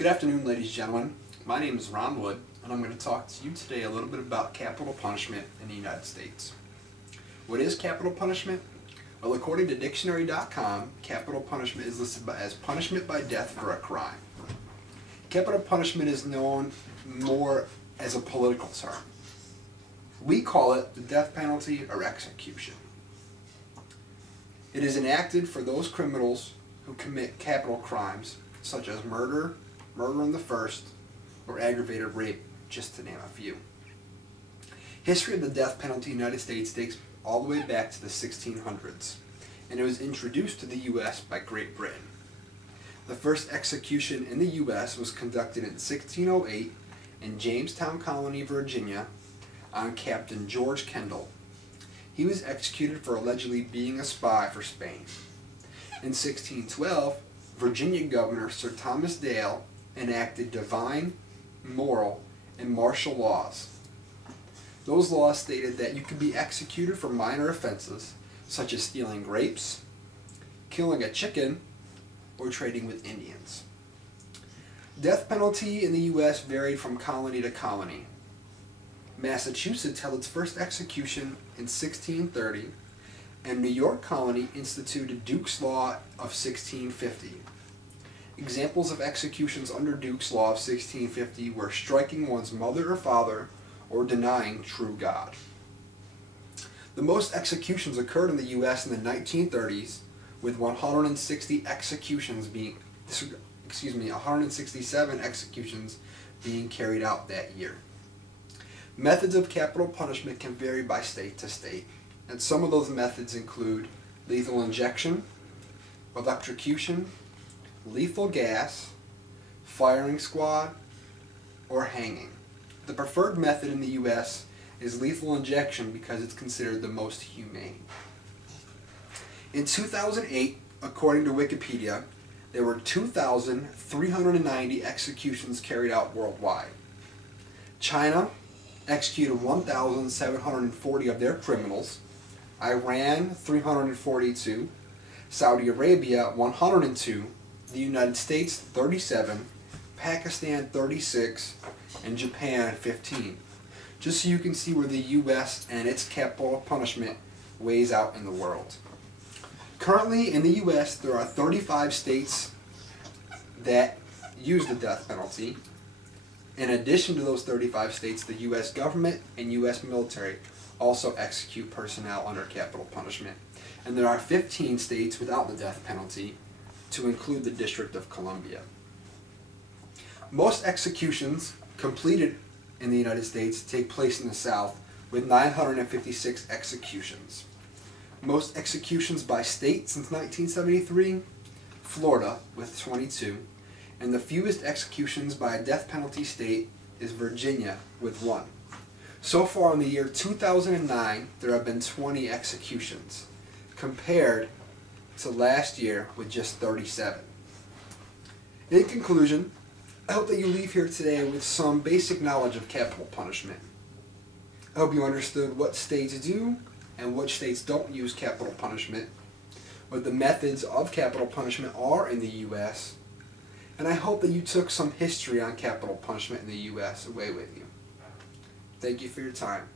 Good afternoon, ladies and gentlemen. My name is Ron Wood, and I'm going to talk to you today a little bit about capital punishment in the United States. What is capital punishment? Well, according to dictionary.com, capital punishment is listed as punishment by death for a crime. Capital punishment is known more as a political term. We call it the death penalty or execution. It is enacted for those criminals who commit capital crimes such as murder, murder in the first, or aggravated rape, just to name a few. History of the death penalty in the United States dates all the way back to the 1600s, and it was introduced to the U.S. by Great Britain. The first execution in the U.S. was conducted in 1608 in Jamestown Colony, Virginia, on Captain George Kendall. He was executed for allegedly being a spy for Spain. In 1612, Virginia Governor Sir Thomas Dale enacted divine, moral, and martial laws. Those laws stated that you could be executed for minor offenses such as stealing grapes, killing a chicken, or trading with Indians. Death penalty in the U.S. varied from colony to colony. Massachusetts held its first execution in 1630, and New York Colony instituted Duke's Law of 1650. Examples of executions under Duke's Law of 1650 were striking one's mother or father or denying true God. The most executions occurred in the U.S. in the 1930s, with 167 executions being carried out that year. Methods of capital punishment can vary by state to state, and some of those methods include lethal injection, electrocution, lethal gas, firing squad, or hanging. The preferred method in the U.S. is lethal injection because it's considered the most humane. In 2008, according to Wikipedia, there were 2,390 executions carried out worldwide. China executed 1,740 of their criminals, Iran 342, Saudi Arabia 102, the United States 37, Pakistan 36, and Japan 15. Just so you can see where the U.S. and its capital punishment weighs out in the world. Currently in the U.S. there are 35 states that use the death penalty. In addition to those 35 states, the U.S. government and U.S. military also execute personnel under capital punishment. And there are 15 states without the death penalty, to include the District of Columbia. Most executions completed in the United States take place in the South, with 956 executions. Most executions by state since 1973, Florida with 22, and the fewest executions by a death penalty state is Virginia with 1. So far in the year 2009, there have been 20 executions, compared to last year with just 37. In conclusion, I hope that you leave here today with some basic knowledge of capital punishment. I hope you understood what states do and which states don't use capital punishment, what the methods of capital punishment are in the U.S., and I hope that you took some history on capital punishment in the U.S. away with you. Thank you for your time.